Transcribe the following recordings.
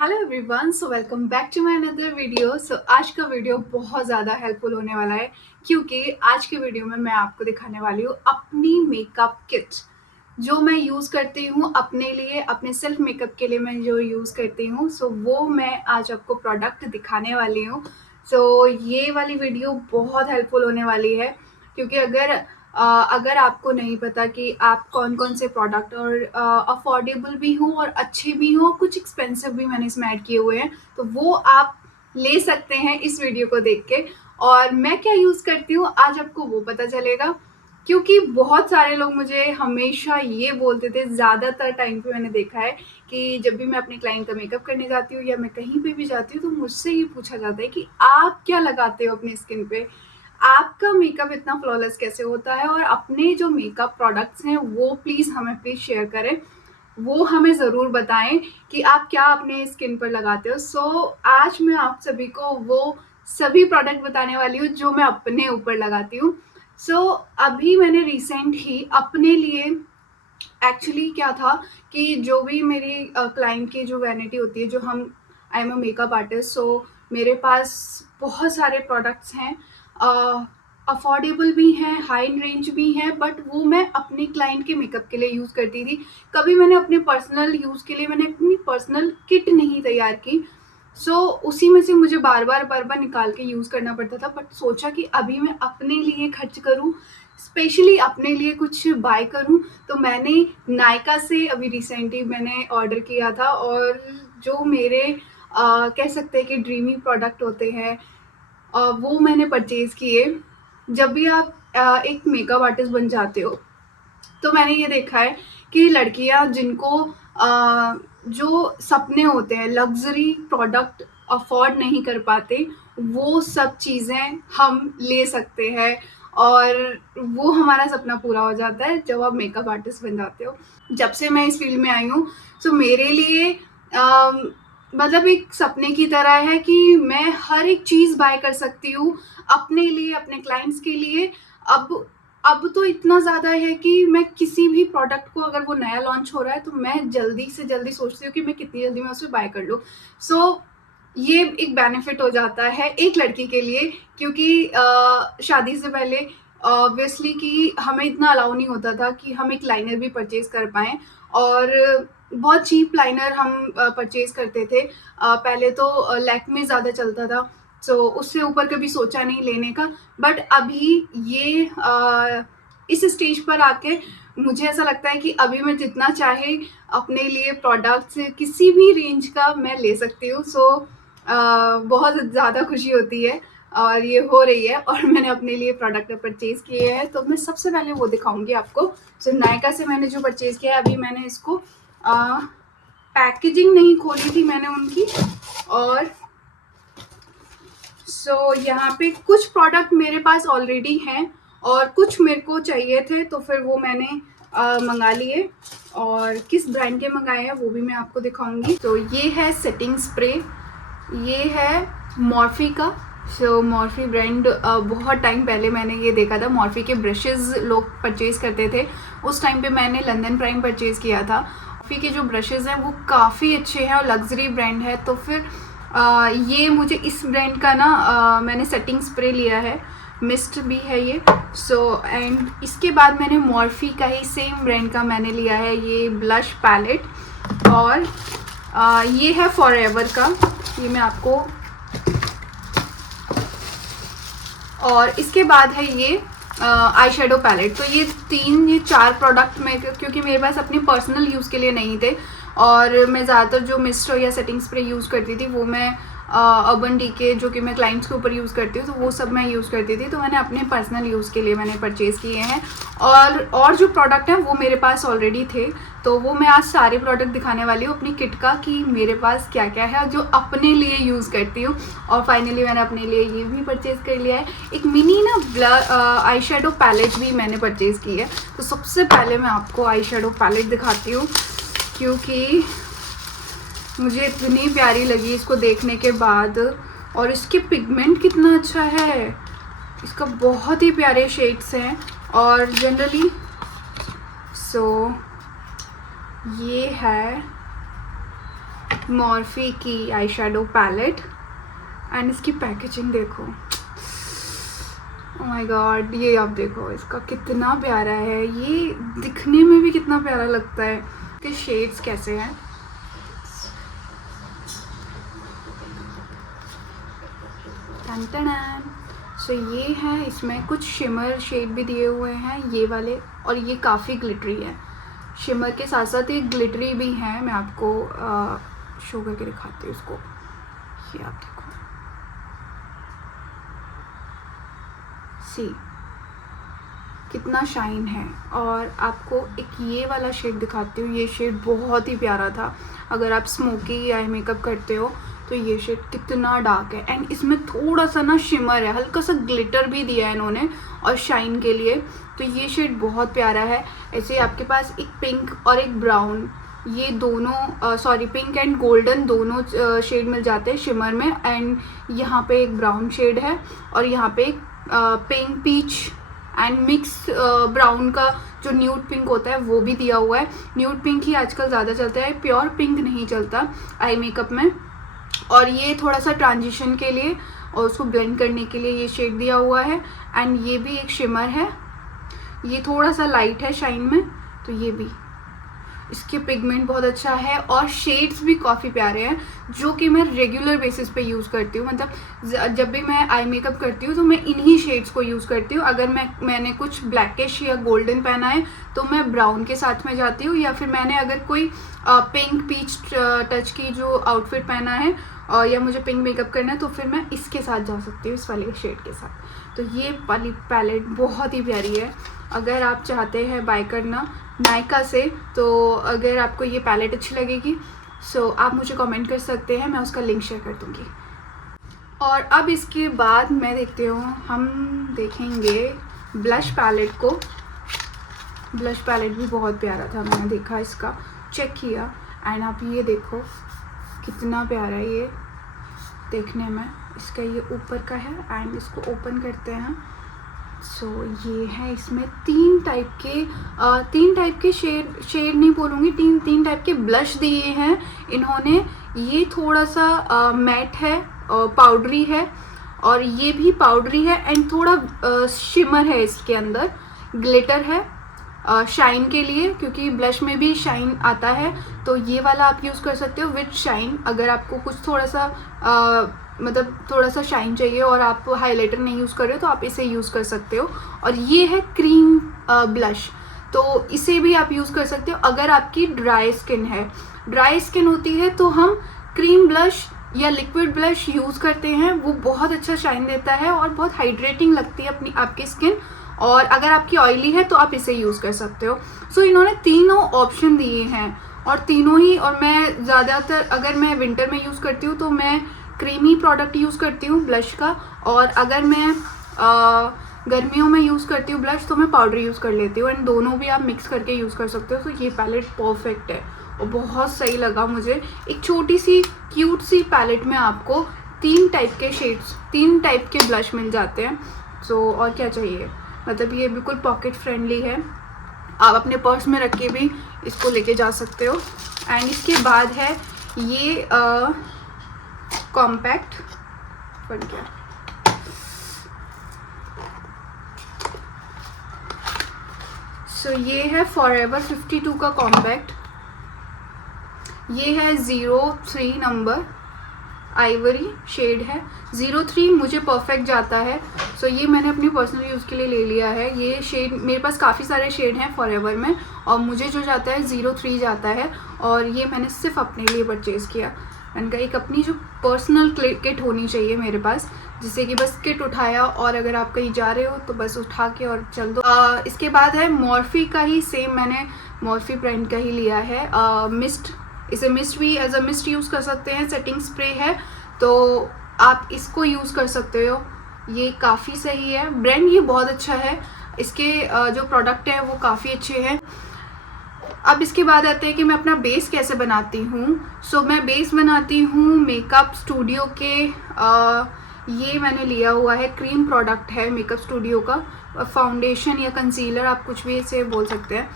Hello everyone, so welcome back to my another video. आज का video बहुत ज़्यादा हेल्पफुल होने वाला है क्योंकि आज के वीडियो में मैं आपको दिखाने वाली हूँ अपनी मेकअप किट जो मैं यूज़ करती हूँ अपने लिए, अपने सेल्फ मेकअप के लिए मैं जो यूज़ करती हूँ। वो मैं आज आपको प्रोडक्ट दिखाने वाली हूँ। ये वाली वीडियो बहुत हेल्पफुल होने वाली है क्योंकि अगर आपको नहीं पता कि आप कौन-कौन से प्रोडक्ट और अफोर्डेबल भी हों और अच्छे भी हों, कुछ एक्सपेंसिव भी मैंने इसमें ऐड किए हुए हैं, तो वो आप ले सकते हैं इस वीडियो को देख के। और मैं क्या यूज़ करती हूँ आज आपको वो पता चलेगा क्योंकि बहुत सारे लोग मुझे हमेशा ये बोलते थे, ज़्यादातर टाइम पे मैंने देखा है कि जब भी मैं अपने क्लाइंट का मेकअप करने जाती हूँ या मैं कहीं पे भी जाती हूँ, तो मुझसे ये पूछा जाता है कि आप क्या लगाते हो अपनी स्किन पे? आपका मेकअप इतना फ्लॉलेस कैसे होता है? और अपने जो मेकअप प्रोडक्ट्स हैं वो प्लीज़ शेयर करें। वो हमें ज़रूर बताएं कि आप क्या अपने स्किन पर लगाते हो। आज मैं आप सभी को वो सभी प्रोडक्ट बताने वाली हूँ जो मैं अपने ऊपर लगाती हूँ। अभी मैंने रिसेंट ही अपने लिए एक्चुअली क्या था कि जो भी मेरी क्लाइंट की जो वैनिटी होती है, जो हम I am a makeup artist, मेरे पास बहुत सारे प्रोडक्ट्स हैं, अफोर्डेबल भी हैं, हाई रेंज भी हैं, बट वो मैं अपने क्लाइंट के मेकअप के लिए यूज़ करती थी। कभी मैंने अपने पर्सनल यूज़ के लिए मैंने अपनी पर्सनल किट नहीं तैयार की। उसी में से मुझे बार-बार निकाल के यूज़ करना पड़ता था, बट सोचा कि अभी मैं अपने लिए खर्च करूँ, स्पेशली अपने लिए कुछ बाय करूँ। तो मैंने नायका से अभी रिसेंटली मैंने ऑर्डर किया था और जो मेरे कह सकते हैं कि ड्रीमी प्रोडक्ट होते हैं, वो मैंने परचेज़ किए। जब भी आप एक मेकअप आर्टिस्ट बन जाते हो, तो मैंने ये देखा है कि लड़कियां जिनको जो सपने होते हैं, लग्जरी प्रोडक्ट अफोर्ड नहीं कर पाते, वो सब चीज़ें हम ले सकते हैं और वो हमारा सपना पूरा हो जाता है जब आप मेकअप आर्टिस्ट बन जाते हो। जब से मैं इस फील्ड में आई हूँ, मेरे लिए मतलब एक सपने की तरह है कि मैं हर एक चीज़ बाय कर सकती हूँ अपने लिए, अपने क्लाइंट्स के लिए। अब तो इतना ज़्यादा है कि मैं किसी भी प्रोडक्ट को, अगर वो नया लॉन्च हो रहा है, तो मैं जल्दी से जल्दी सोचती हूँ कि मैं कितनी जल्दी मैं उसे बाय कर लूँ। ये एक बेनिफिट हो जाता है एक लड़की के लिए क्योंकि शादी से पहले ऑब्वियसली कि हमें इतना अलाउ नहीं होता था कि हम एक लाइनर भी परचेज़ कर पाएँ और बहुत चीप लाइनर हम परचेज़ करते थे। पहले तो लैक्मे ज़्यादा चलता था, उससे ऊपर कभी सोचा नहीं लेने का। बट अभी ये इस स्टेज पर आके मुझे ऐसा लगता है कि अभी मैं जितना चाहे अपने लिए प्रोडक्ट्स किसी भी रेंज का मैं ले सकती हूँ। बहुत ज़्यादा खुशी होती है और ये हो रही है और मैंने अपने लिए प्रोडक्ट परचेज़ किए हैं, तो मैं सबसे पहले वो दिखाऊंगी आपको। नायका से मैंने जो परचेज़ किया है, अभी मैंने इसको पैकेजिंग नहीं खोली थी मैंने उनकी। और यहाँ पे कुछ प्रोडक्ट मेरे पास ऑलरेडी हैं और कुछ मेरे को चाहिए थे, तो फिर वो मैंने मंगा लिए। और किस ब्रांड के मंगाए हैं वो भी मैं आपको दिखाऊंगी। तो ये है सेटिंग स्प्रे, ये है मॉर्फी का। मॉर्फी ब्रांड, बहुत टाइम पहले मैंने ये देखा था। मॉर्फी के ब्रशेज़ लोग परचेज़ करते थे, उस टाइम पे मैंने लंदन प्राइम परचेज़ किया था। मॉर्फी के जो ब्रशेज़ हैं वो काफ़ी अच्छे हैं और लग्जरी ब्रांड है। तो फिर ये मुझे इस ब्रांड का ना मैंने सेटिंग स्प्रे लिया है, मिस्ट भी है ये। एंड इसके बाद मैंने मॉर्फी का ही सेम ब्रांड का मैंने लिया है ये ब्लश पैलेट। और ये है फॉरएवर का, ये मैं आपको। और इसके बाद है ये आई शेडो पैलेट। तो ये 4 प्रोडक्ट में, क्योंकि मेरे पास अपने पर्सनल यूज़ के लिए नहीं थे और मैं ज़्यादातर जो मिस्ट या सेटिंग स्प्रे यूज़ करती थी वो मैं अर्बन डीके, जो कि मैं क्लाइंट्स के ऊपर यूज़ करती हूँ, तो वो सब मैं यूज़ करती थी। तो मैंने अपने पर्सनल यूज़ के लिए मैंने परचेज़ किए हैं और जो प्रोडक्ट हैं वो मेरे पास ऑलरेडी थे। तो वो मैं आज सारे प्रोडक्ट दिखाने वाली हूँ अपनी किट का कि मेरे पास क्या क्या है जो अपने लिए यूज़ करती हूँ। और फाइनली मैंने अपने लिए ये भी परचेज़ कर लिया है। एक मिनी ना आई शेडो पैलेट भी मैंने परचेज़ की है। तो सबसे पहले मैं आपको आई शेडो पैलेट दिखाती हूँ क्योंकि मुझे इतनी प्यारी लगी इसको देखने के बाद। और इसके पिगमेंट कितना अच्छा है, इसका बहुत ही प्यारे शेड्स हैं। और जनरली ये है मॉर्फी की आई शेडो पैलेट एंड इसकी पैकेजिंग देखो, ओह माय गॉड। ये आप देखो इसका कितना प्यारा है, ये दिखने में भी कितना प्यारा लगता है। इसके शेड्स कैसे हैं, टन टन। सो ये है, इसमें कुछ शिमर शेड भी दिए हुए हैं ये वाले, और ये काफ़ी ग्लिटरी है। शिमर के साथ साथ ये ग्लिटरी भी हैं। मैं आपको शो करके दिखाती हूँ इसको। ये आप देखो, सी कितना शाइन है। और आपको एक ये वाला शेड दिखाती हूँ, ये शेड बहुत ही प्यारा था। अगर आप स्मोकी आई मेकअप करते हो तो ये शेड कितना डार्क है, एंड इसमें थोड़ा सा ना शिमर है, हल्का सा ग्लिटर भी दिया है इन्होंने और शाइन के लिए। तो ये शेड बहुत प्यारा है। ऐसे आपके पास एक पिंक और एक ब्राउन, ये दोनों सॉरी पिंक एंड गोल्डन दोनों शेड मिल जाते हैं शिमर में। एंड यहाँ पे एक ब्राउन शेड है और यहाँ पे एक pink peach and mix brown का जो न्यूड पिंक होता है वो भी दिया हुआ है। न्यूड पिंक ही आजकल ज़्यादा चलता है, प्योर पिंक नहीं चलता आई मेकअप में। और ये थोड़ा सा ट्रांजिशन के लिए और उसको ब्लेंड करने के लिए ये शेड दिया हुआ है। एंड ये भी एक शिमर है, ये थोड़ा सा लाइट है शाइन में। तो ये भी, इसके पिगमेंट बहुत अच्छा है और शेड्स भी काफ़ी प्यारे हैं, जो कि मैं रेगुलर बेसिस पे यूज़ करती हूँ। मतलब जब भी मैं आई मेकअप करती हूँ तो मैं इन्हीं शेड्स को यूज़ करती हूँ। अगर मैंने कुछ ब्लैकिश या गोल्डन पहना है तो मैं ब्राउन के साथ में जाती हूँ, या फिर मैंने अगर कोई पिंक पीच टच की जो आउटफिट पहना है या मुझे पिंक मेकअप करना है तो फिर मैं इसके साथ जा सकती हूँ, इस वाले शेड के साथ। तो ये वाली पैलेट बहुत ही प्यारी है। अगर आप चाहते हैं बाय करना नायका से, तो अगर आपको ये पैलेट अच्छी लगेगी सो आप मुझे कमेंट कर सकते हैं, मैं उसका लिंक शेयर कर दूँगी। और अब इसके बाद मैं देखती हूँ, हम देखेंगे ब्लश पैलेट को। ब्लश पैलेट भी बहुत प्यारा था, मैंने देखा इसका, चेक किया। एंड आप ये देखो कितना प्यारा है ये देखने में। इसका ये ऊपर का है एंड इसको ओपन करते हैं। सो ये है, इसमें तीन टाइप के शेड नहीं बोलूँगी, तीन टाइप के ब्लश दिए हैं इन्होंने। ये थोड़ा सा मैट है, पाउडरी है, और ये भी पाउडरी है एंड थोड़ा शिमर है इसके अंदर, ग्लिटर है शाइन के लिए, क्योंकि ब्लश में भी शाइन आता है। तो ये वाला आप यूज़ कर सकते हो विथ शाइन। अगर आपको कुछ थोड़ा सा मतलब थोड़ा सा शाइन चाहिए और आप हाइलाइटर नहीं यूज़ कर रहे हो तो आप इसे यूज़ कर सकते हो। और ये है क्रीम ब्लश, तो इसे भी आप यूज़ कर सकते हो अगर आपकी ड्राई स्किन है। ड्राई स्किन होती है तो हम क्रीम ब्लश या लिक्विड ब्लश यूज़ करते हैं, वो बहुत अच्छा शाइन देता है और बहुत हाइड्रेटिंग लगती है आपकी स्किन। और अगर आपकी ऑयली है तो आप इसे यूज़ कर सकते हो। सो इन्होंने तीनों ऑप्शन दिए हैं और तीनों ही, और मैं ज़्यादातर अगर मैं विंटर में यूज़ करती हूँ तो मैं क्रीमी प्रोडक्ट यूज़ करती हूँ ब्लश का, और अगर मैं गर्मियों में यूज़ करती हूँ ब्लश तो मैं पाउडर यूज़ कर लेती हूँ। एंड दोनों भी आप मिक्स करके यूज़ कर सकते हो। तो ये पैलेट परफेक्ट है और बहुत सही लगा मुझे। एक छोटी सी क्यूट सी पैलेट में आपको तीन टाइप के शेड्स, तीन टाइप के ब्लश मिल जाते हैं। सो और क्या चाहिए, मतलब ये बिल्कुल पॉकेट फ्रेंडली है, आप अपने पर्स में रख के भी इसको लेके जा सकते हो। एंड इसके बाद है ये कॉम्पैक्ट बन गया। सो ये है फॉरएवर 52 का कॉम्पैक्ट। ये है 03 नंबर, आइवरी शेड है। 03 मुझे परफेक्ट जाता है, सो ये मैंने अपनी पर्सनल यूज़ के लिए ले लिया है। ये शेड मेरे पास काफ़ी सारे शेड हैं फॉरएवर में, और मुझे जो जाता है 03 जाता है, और ये मैंने सिर्फ अपने लिए परचेज़ किया। मैंने कहा एक अपनी जो पर्सनल किट होनी चाहिए मेरे पास, जिससे कि बस किट उठाया और अगर आप कहीं जा रहे हो तो बस उठा के और चल दो। इसके बाद है मॉर्फी का ही सेम, मैंने मॉर्फी ब्रांड का ही लिया है मिस्ट। इसे मिस्ट भी एज अ मिस्ट यूज़ कर सकते हैं, सेटिंग स्प्रे है तो आप इसको यूज़ कर सकते हो। ये काफ़ी सही है, ब्रांड ये बहुत अच्छा है, इसके जो प्रोडक्ट है वो काफ़ी अच्छे हैं। अब इसके बाद आते हैं कि मैं अपना बेस कैसे बनाती हूँ। सो मैं बेस बनाती हूँ मेकअप स्टूडियो के, ये मैंने लिया हुआ है, क्रीम प्रोडक्ट है मेकअप स्टूडियो का, फाउंडेशन या कंसीलर आप कुछ भी इसे बोल सकते हैं।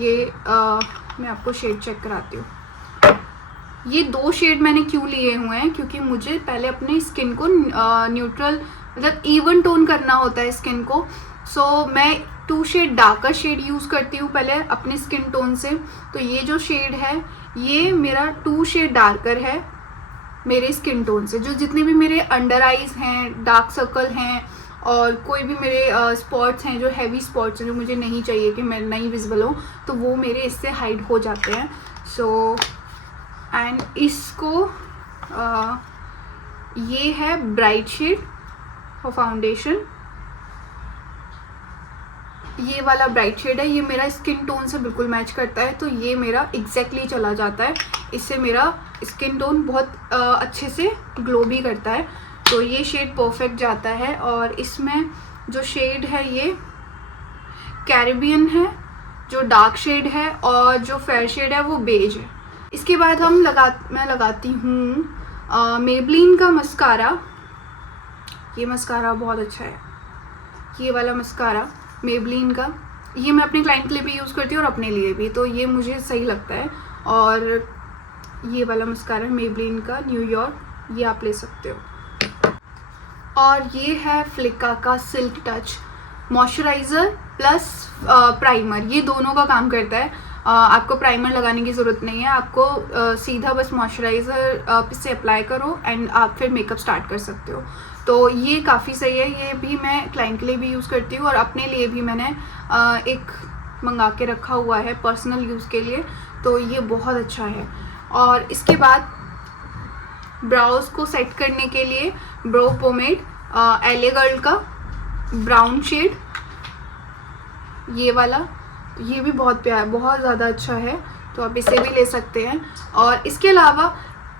ये मैं आपको शेड चेक कराती हूँ। ये 2 शेड मैंने क्यों लिए हुए हैं, क्योंकि मुझे पहले अपनी स्किन को न्यूट्रल मतलब इवन टोन करना होता है स्किन को। सो मैं 2 शेड डार्कर शेड यूज़ करती हूँ पहले अपनी स्किन टोन से। तो ये जो शेड है ये मेरा 2 शेड डार्कर है मेरे स्किन टोन से। जो जितने भी मेरे अंडर आइज़ हैं, डार्क सर्कल हैं और कोई भी मेरे स्पॉट्स हैं जो हैवी स्पॉट्स हैं जो मुझे नहीं चाहिए कि मैं नहीं विजिबल हो, तो वो मेरे इससे हाइड हो जाते हैं। सो एंड इसको ये है ब्राइट शेड फॉर फाउंडेशन। ये वाला ब्राइट शेड है, ये मेरा स्किन टोन से बिल्कुल मैच करता है, तो ये मेरा एग्जैक्टली चला जाता है। इससे मेरा स्किन टोन बहुत अच्छे से ग्लो भी करता है। तो ये शेड परफेक्ट जाता है। और इसमें जो शेड है ये कैरिबियन है, जो डार्क शेड है, और जो फेयर शेड है वो बेज है। इसके बाद मैं लगाती हूँ मेबलिन का मस्कारा। ये मस्कारा बहुत अच्छा है, ये वाला मस्कारा मेबलिन का। ये मैं अपने क्लाइंट के लिए भी यूज़ करती हूँ और अपने लिए भी, तो ये मुझे सही लगता है। और ये वाला मस्कारा मेबलिन का न्यूयॉर्क, ये आप ले सकते हो। और ये है फ्लिका का silk touch moisturiser plus primer, ये दोनों का काम करता है। आपको प्राइमर लगाने की ज़रूरत नहीं है, आपको सीधा बस मॉइस्चराइज़र से अप्लाई करो एंड आप फिर मेकअप स्टार्ट कर सकते हो। तो ये काफ़ी सही है, ये भी मैं क्लाइंट के लिए भी यूज़ करती हूँ और अपने लिए भी मैंने एक मंगा के रखा हुआ है पर्सनल यूज़ के लिए, तो ये बहुत अच्छा है। और इसके बाद ब्राउज़ को सेट करने के लिए ब्रो पोमेड एले गर्ल का ब्राउन शेड, ये वाला, ये भी बहुत प्यारा, बहुत ज़्यादा अच्छा है, तो आप इसे भी ले सकते हैं। और इसके अलावा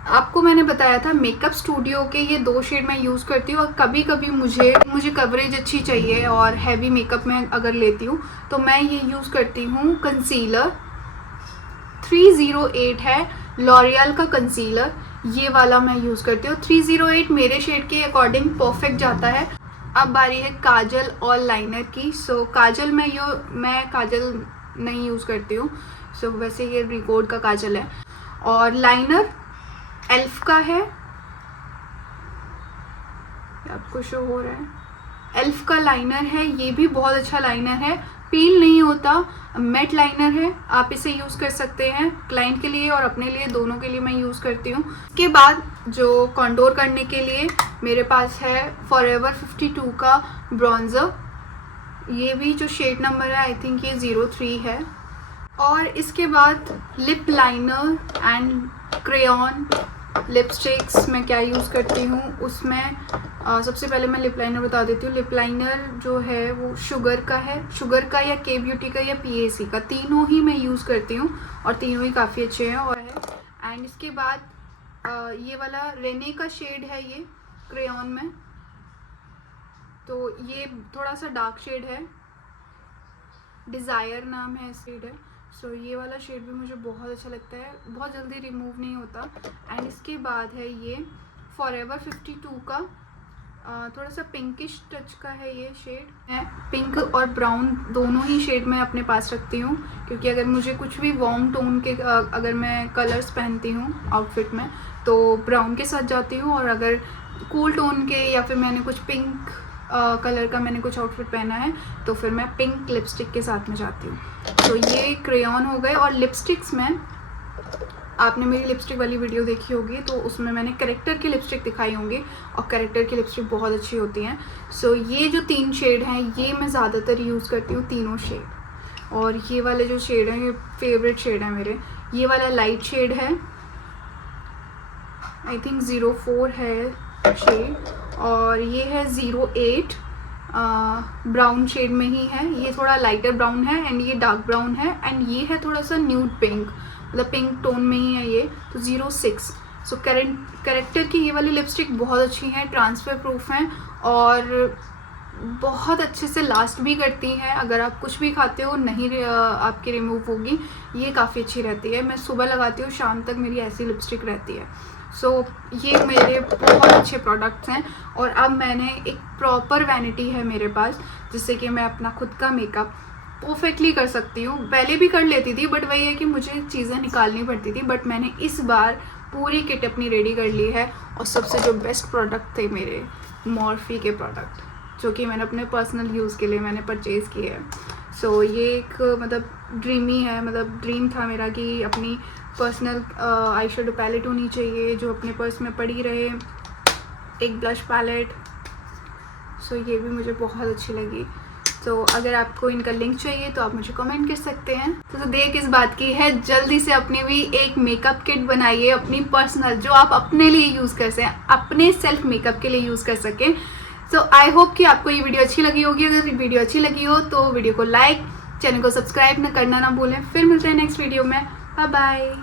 आपको मैंने बताया था मेकअप स्टूडियो के ये 2 शेड मैं यूज़ करती हूँ। और कभी कभी मुझे कवरेज अच्छी चाहिए और हैवी मेकअप में अगर लेती हूँ तो मैं ये यूज़ करती हूँ कंसीलर। 308 है लॉरियल का कंसीलर, ये वाला मैं यूज़ करती हूँ। 308 मेरे शेड के अकॉर्डिंग परफेक्ट जाता है। अब बारी है काजल और लाइनर की। सो काजल मैं काजल नहीं यूज़ करती हूँ, सो वैसे ये रिकॉर्ड का काजल है। और लाइनर एल्फ का है, आपको शो हो रहा है, एल्फ का लाइनर है, ये भी बहुत अच्छा लाइनर है, पील नहीं होता, मैट लाइनर है, आप इसे यूज़ कर सकते हैं क्लाइंट के लिए और अपने लिए, दोनों के लिए मैं यूज़ करती हूँ। इसके बाद जो कंटूर करने के लिए मेरे पास है फॉरएवर 52 का ब्रॉन्ज़र, ये भी जो शेड नंबर है आई थिंक ये 03 है। और इसके बाद lip liner and crayon lipsticks मैं क्या यूज़ करती हूँ उसमें सबसे पहले मैं लिप लाइनर बता देती हूँ। लिप लाइनर जो है वो शुगर का है, शुगर का या के ब्यूटी का या PAC का, तीनों ही मैं यूज़ करती हूँ और तीनों ही काफ़ी अच्छे हैं। और है एंड इसके बाद ये वाला रेने का शेड है, ये क्रेयॉन में, तो ये थोड़ा सा डार्क शेड है, डिज़ायर नाम है शेड है। सो ये वाला शेड भी मुझे बहुत अच्छा लगता है, बहुत जल्दी रिमूव नहीं होता। एंड इसके बाद है ये फॉरएवर 52 का थोड़ा सा पिंकिश टच का है ये शेड। मैं पिंक और ब्राउन दोनों ही शेड में अपने पास रखती हूँ, क्योंकि अगर मुझे कुछ भी वार्म टोन के अगर मैं कलर्स पहनती हूँ आउटफिट में तो ब्राउन के साथ जाती हूँ, और अगर कूल टोन के या फिर मैंने कुछ पिंक कलर का मैंने कुछ आउटफिट पहना है तो फिर मैं पिंक लिपस्टिक के साथ में जाती हूँ। तो ये क्रेयॉन हो गए। और लिपस्टिक्स में आपने मेरी लिपस्टिक वाली वीडियो देखी होगी तो उसमें मैंने कैरेक्टर की लिपस्टिक दिखाई होंगी और कैरेक्टर की लिपस्टिक बहुत अच्छी होती हैं। सो ये जो 3 शेड हैं ये मैं ज़्यादातर यूज़ करती हूँ, तीनों शेड। और ये वाले जो शेड हैं ये फेवरेट शेड हैं मेरे। ये वाला लाइट शेड है, आई थिंक 04 है शेड, और ये है 08 ब्राउन शेड में ही है। ये थोड़ा लाइटर ब्राउन है एंड ये डार्क ब्राउन है, एंड ये है थोड़ा सा न्यूड पिंक, मतलब पिंक टोन में ही है ये, तो 06। सो कैरेक्टर की ये वाली लिपस्टिक बहुत अच्छी हैं, ट्रांसफ़र प्रूफ हैं और बहुत अच्छे से लास्ट भी करती हैं। अगर आप कुछ भी खाते हो नहीं आपकी रिमूव होगी, ये काफ़ी अच्छी रहती है। मैं सुबह लगाती हूँ, शाम तक मेरी ऐसी लिपस्टिक रहती है। सो ये मेरे बहुत अच्छे प्रोडक्ट्स हैं। और अब मैंने एक प्रॉपर वैनिटी है मेरे पास, जिससे कि मैं अपना खुद का मेकअप परफेक्टली कर सकती हूँ। पहले भी कर लेती थी बट वही है कि मुझे चीज़ें निकालनी पड़ती थी, बट मैंने इस बार पूरी किट अपनी रेडी कर ली है। और सबसे जो बेस्ट प्रोडक्ट थे मेरे मॉर्फी के प्रोडक्ट, जो कि मैंने अपने पर्सनल यूज़ के लिए मैंने परचेज़ किए हैं। सो ये एक मतलब ड्रीमी है, मतलब ड्रीम था मेरा कि अपनी पर्सनल आई शेडो पैलेट होनी चाहिए जो अपने पर्स में पड़ी रहे, एक ब्लश पैलेट। सो ये भी मुझे बहुत अच्छी लगी। तो अगर आपको इनका लिंक चाहिए तो आप मुझे कमेंट कर सकते हैं। तो देर किस बात की है, जल्दी से अपनी भी एक मेकअप किट बनाइए अपनी पर्सनल, जो आप अपने लिए यूज़ कर सकें, अपने सेल्फ मेकअप के लिए यूज़ कर सकें। सो आई होप कि आपको ये वीडियो अच्छी लगी होगी। अगर वीडियो अच्छी लगी हो तो वीडियो को लाइक, चैनल को सब्सक्राइब करना ना भूलें। फिर मिलते हैं नेक्स्ट वीडियो में। Bye bye.